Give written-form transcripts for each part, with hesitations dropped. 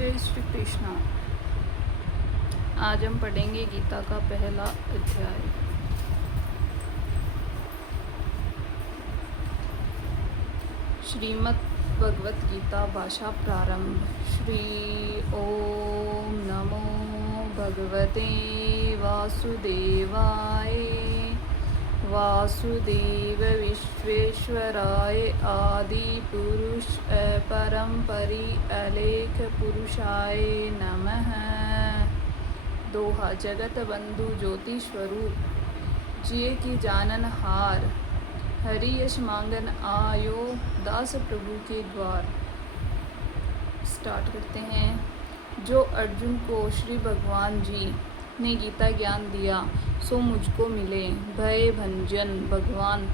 जय श्री कृष्णा। आज हम पढ़ेंगे गीता का पहला अध्याय। श्रीमद् भगवत गीता भाषा प्रारंभ। श्री ओम नमो भगवते वासुदेवाय। वासुदेव विश्वेश्वराय आदि पुरुष अपरंपरि अलेख पुरुषाय नमः। दोहा। जगत बंधु ज्योति स्वरूप जिये की जानन हार। हरि यश मांगन आयो दास प्रभु के द्वार। स्टार्ट करते हैं। जो अर्जुन को श्री भगवान जी ने गीता ज्ञान दिया सो मुझको मिले। भय भंजन भगवान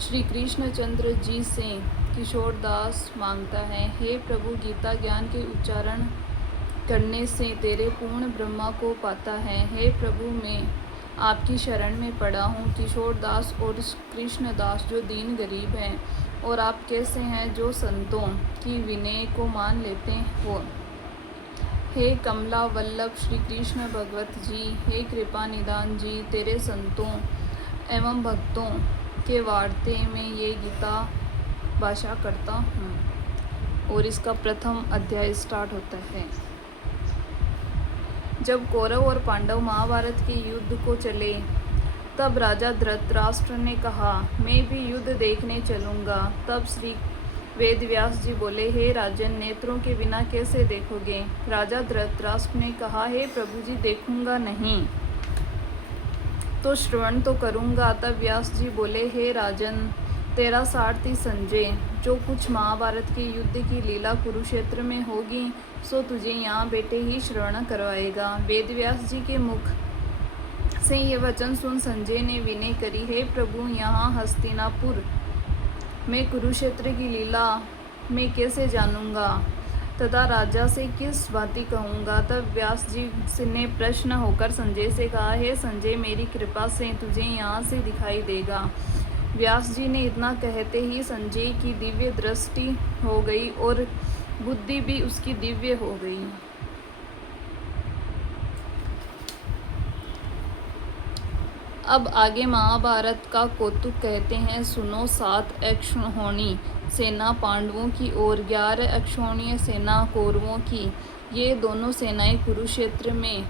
श्री कृष्ण चंद्र जी से किशोर दास मांगता है। हे प्रभु, गीता ज्ञान के उच्चारण करने से तेरे पूर्ण ब्रह्मा को पाता है। हे प्रभु, मैं आपकी शरण में पड़ा हूँ। किशोर दास और कृष्ण दास जो दीन गरीब हैं, और आप कैसे हैं जो संतों की विनय को मान लेते हो। हे कमला वल्लभ श्री कृष्ण भगवत जी, हे कृपा निदान जी, तेरे संतों एवं भक्तों के वार्ते में ये गीता भाषा करता हूँ। और इसका प्रथम अध्याय स्टार्ट होता है। जब कौरव और पांडव महाभारत के युद्ध को चले, तब राजा धृतराष्ट्र ने कहा, मैं भी युद्ध देखने चलूँगा। तब श्री वेदव्यास जी बोले, हे राजन, नेत्रों के बिना कैसे देखोगे। राजा धृतराष्ट्र ने कहा, हे प्रभु जी, देखूंगा नहीं तो श्रवण तो करूंगा। तब व्यास जी बोले, हे राजन, तेरा सारथी संजय जो कुछ महाभारत के युद्ध की लीला कुरुक्षेत्र में होगी सो तुझे यहाँ बैठे ही श्रवण करवाएगा। वेदव्यास जी के मुख से ये वचन सुन संजय ने विनय करी, हे प्रभु, यहाँ हस्तिनापुर मैं कुरुक्षेत्र की लीला मैं कैसे जानूंगा तथा राजा से किस भांति कहूँगा। तब व्यास जी ने प्रश्न होकर संजय से कहा, हे संजय, मेरी कृपा से तुझे यहाँ से दिखाई देगा। व्यास जी ने इतना कहते ही संजय की दिव्य दृष्टि हो गई और बुद्धि भी उसकी दिव्य हो गई। अब आगे महाभारत का कौतुक कहते हैं, सुनो। 7 अक्षौहिणी सेना पांडवों की और 11 अक्षौहिणी सेना कौरवों की, ये दोनों सेनाएं कुरुक्षेत्र में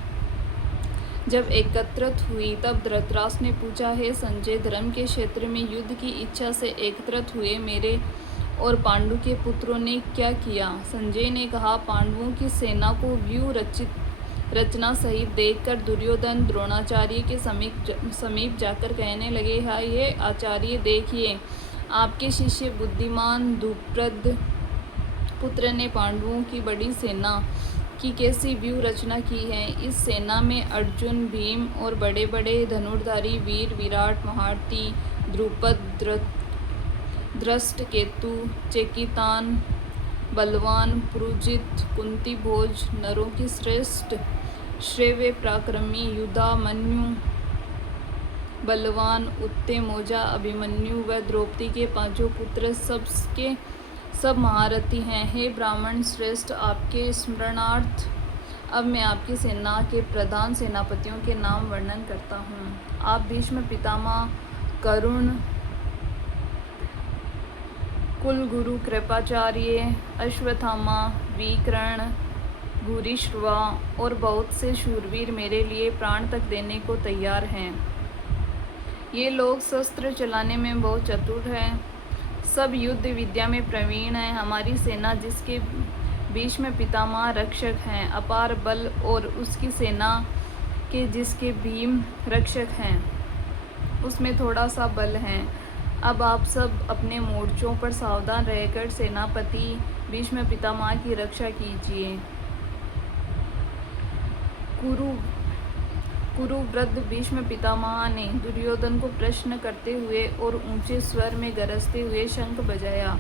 जब एकत्रित हुई तब धृतराष्ट्र ने पूछा, हे संजय, धर्म के क्षेत्र में युद्ध की इच्छा से एकत्रित हुए मेरे और पांडु के पुत्रों ने क्या किया। संजय ने कहा, पांडवों की सेना को व्यूह रचना सहित देखकर दुर्योधन द्रोणाचार्य के समीप जाकर कहने लगे, हाय ये आचार्य, देखिए आपके शिष्य बुद्धिमान द्रुपद पुत्र ने पांडवों की बड़ी सेना की कैसी व्यूह रचना की है। इस सेना में अर्जुन, भीम और बड़े बड़े धनुर्धारी वीर विराट, महारथी, द्रुपद, धृष्टकेतु, चेकितान, बलवान, पुरुजित, कुंती भोज, नरों की श्रेष्ठ श्रेव्य पराक्रमी, युधामन्यु, बलवान, उत्तेमौजा, अभिमन्यु व द्रौपदी के 5 पुत्र सबके सब महारथी हैं। हे ब्राह्मण श्रेष्ठ, आपके स्मरणार्थ अब मैं आपकी सेना के प्रधान सेनापतियों के नाम वर्णन करता हूँ। आप भीष्म पितामह, करुण कुलगुरु कृपाचार्य, अश्वत्थामा, विकर्ण, भूरिश्रवा और बहुत से शूरवीर मेरे लिए प्राण तक देने को तैयार हैं। ये लोग शस्त्र चलाने में बहुत चतुर हैं, सब युद्ध विद्या में प्रवीण हैं। हमारी सेना जिसके भीष्म पितामह रक्षक हैं अपार बल, और उसकी सेना के जिसके भीम रक्षक हैं उसमें थोड़ा सा बल है। अब आप सब अपने मोर्चों पर सावधान रहकर सेनापति भीष्म पितामह की रक्षा कीजिए। कुरुवृद्ध भीष्म पितामह ने दुर्योधन को प्रश्न करते हुए और ऊंचे स्वर में गरजते हुए शंख बजाया।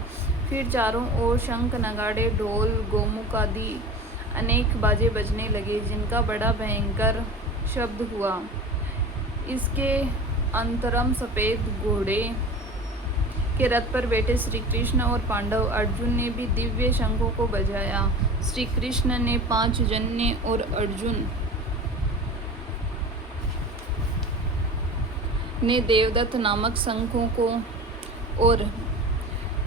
फिर चारों ओर शंख, नगाड़े, ढोल, गोमुख आदि अनेक बाजे बजने लगे, जिनका बड़ा भयंकर शब्द हुआ। इसके अंतरम सफ़ेद घोड़े के रथ पर बैठे श्री कृष्ण और पांडव अर्जुन ने भी दिव्य शंखों को बजाया। श्री कृष्ण ने 5 जन्य और अर्जुन ने देवदत्त नामक शंखों को और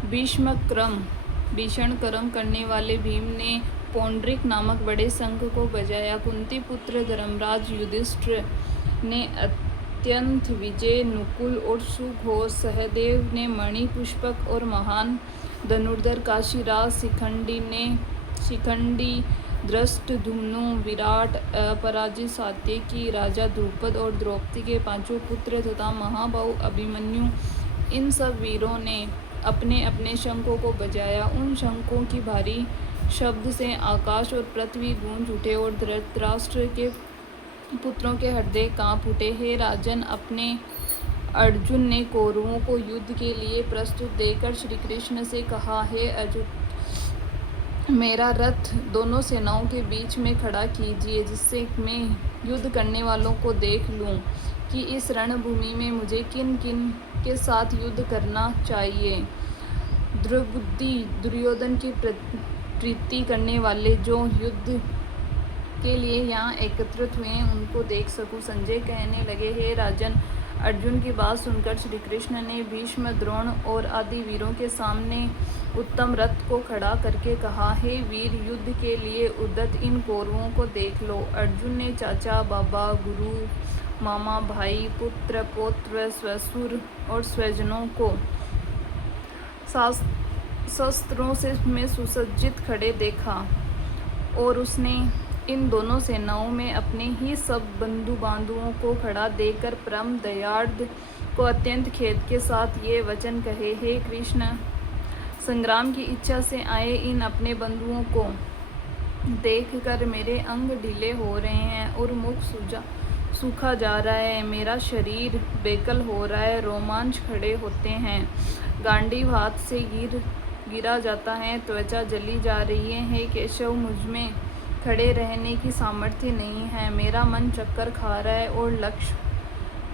भीषण कर्म करने वाले भीम ने पौंड्रिक नामक बड़े शंख को बजाया। कुंती पुत्र धर्मराज युधिष्ठिर ने अत्यंत विजय, नुकुल और सुघोष सहदेव ने मणि पुष्पक और महान धनुर्धर काशीराज शिखंडी धृष्टद्युम्न, विराट, अपराजित सात्यकी, राजा द्रुपद और द्रौपदी के 5 पुत्र तथा महाबाहु अभिमन्यु, इन सब वीरों ने अपने अपने शंखों को बजाया। उन शंखों की भारी शब्द से आकाश और पृथ्वी गूंज उठे और धृतराष्ट्र के पुत्रों के हृदय कांप उठे। हे राजन, अपने अर्जुन ने कौरवों को युद्ध के लिए प्रस्तुत देखकर श्री कृष्ण से कहा, हे अर्जुन, मेरा रथ दोनों सेनाओं के बीच में खड़ा कीजिए, जिससे मैं युद्ध करने वालों को देख लूं कि इस रणभूमि में मुझे किन किन के साथ युद्ध करना चाहिए। दुर्बुद्धि दुर्योधन की प्रीति करने वाले जो युद्ध के लिए यहाँ एकत्रित हुए हैं, उनको देख सकूं। संजय कहने लगे, हे राजन, अर्जुन की बात सुनकर श्री कृष्ण ने भीष्म, द्रोण और आदि वीरों के सामने उत्तम रथ को खड़ा करके कहा, हे वीर, युद्ध के लिए उद्यत इन कौरवों को देख लो। अर्जुन ने चाचा, बाबा, गुरु, मामा, भाई, पुत्र, पौत्र, ससुर और स्वजनों को शस्त्रों से में सुसज्जित खड़े देखा और उसने इन दोनों सेनाओं में अपने ही सब बंधु बांधुओं को खड़ा देखकर परम दयार्द को अत्यंत खेद के साथ ये वचन कहे, हे कृष्ण, संग्राम की इच्छा से आए इन अपने बंधुओं को देखकर मेरे अंग ढीले हो रहे हैं और मुख सूखा जा रहा है, मेरा शरीर बेकल हो रहा है, रोमांच खड़े होते हैं, गांडीव हाथ से गिरा जाता है, त्वचा जली जा रही है। हे केशव, मुझमें खड़े रहने की सामर्थ्य नहीं है, मेरा मन चक्कर खा रहा है और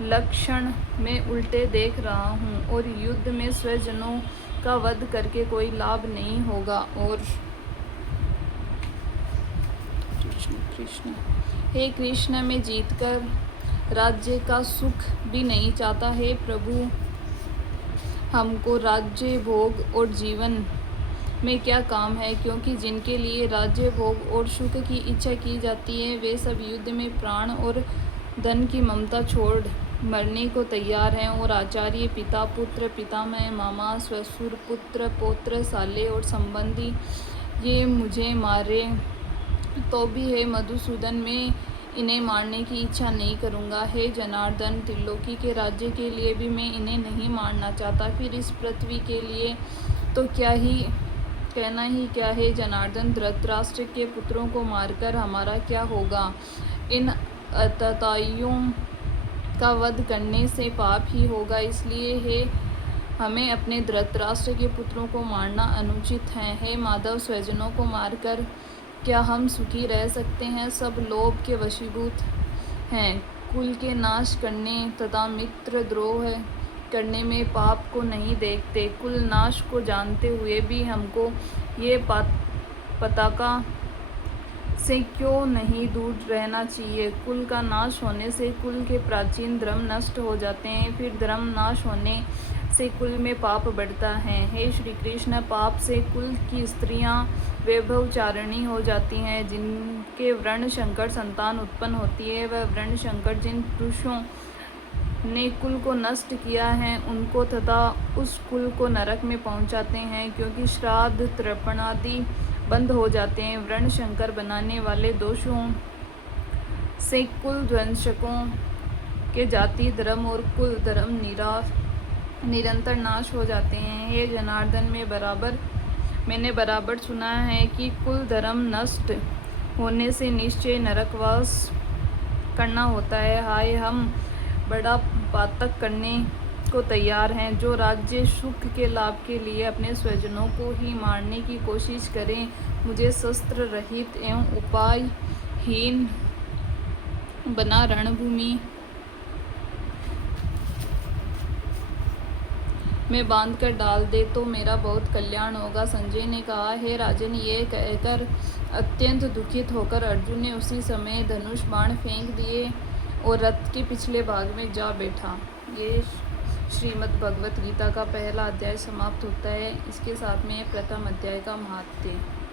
लक्षण में उल्टे देख रहा हूँ और युद्ध में स्वजनों का वध करके कोई लाभ नहीं होगा। और कृष्ण, हे कृष्ण, मैं जीतकर राज्य का सुख भी नहीं चाहता। हे प्रभु, हमको राज्य भोग और जीवन में क्या काम है, क्योंकि जिनके लिए राज्य भोग और सुख की इच्छा की जाती है, वे सब युद्ध में प्राण और धन की ममता छोड़ मरने को तैयार हैं। और आचार्य, पिता, पुत्र, पितामह, मामा, ससुर, पुत्र, पौत्र, साले और संबंधी ये मुझे मारे तो भी, हे मधुसूदन, मैं इन्हें मारने की इच्छा नहीं करूँगा। हे जनार्दन, त्रिलोकी के राज्य के लिए भी मैं इन्हें नहीं मारना चाहता, फिर इस पृथ्वी के लिए तो कहना ही क्या है। जनार्दन, धृतराष्ट्र के पुत्रों को मारकर हमारा क्या होगा? इन अतताइयों का वध करने से पाप ही होगा, इसलिए हमें अपने धृतराष्ट्र के पुत्रों को मारना अनुचित है। हे माधव, स्वजनों को मारकर क्या हम सुखी रह सकते हैं? सब लोभ के वशीभूत हैं, कुल के नाश करने तथा मित्र द्रोह करने में पाप को नहीं देखते। कुल नाश को जानते हुए भी हमको ये पताका से क्यों नहीं दूर रहना चाहिए? कुल का नाश होने से कुल के प्राचीन धर्म नष्ट हो जाते हैं, फिर धर्म नाश होने से कुल में पाप बढ़ता है। हे श्री कृष्ण, पाप से कुल की स्त्रियां वैभवचारिणी हो जाती हैं, जिनके वर्ण शंकर संतान उत्पन्न होती है। वह वर्ण शंकर जिन पुरुषों ने कुल को नष्ट किया है, उनको तथा उस कुल को नरक में पहुंचाते हैं, क्योंकि श्राद्ध तर्पण आदि बंद हो जाते हैं। वर्ण शंकर बनाने वाले दोषों से कुल ध्वंसकों के जाति धर्म और कुल धर्म निरंतर नाश हो जाते हैं। हे जनार्दन, मैंने बराबर सुना है कि कुल धर्म नष्ट होने से निश्चय नरकवास करना होता है। हाय, हम बड़ा पातक करने को तैयार हैं, जो राज्य सुख के लाभ के लिए अपने स्वजनों को ही मारने की कोशिश करें। मुझे शस्त्र रहित एवं उपायहीन बना में बांध कर डाल दे तो मेरा बहुत कल्याण होगा। संजय ने कहा, हे राजन, ये कहकर अत्यंत दुखित होकर अर्जुन ने उसी समय धनुष बाण फेंक दिए और रथ के पिछले भाग में जा बैठा। ये श्रीमद् भगवत गीता का पहला अध्याय समाप्त होता है। इसके साथ में प्रथम अध्याय का महात्म्य।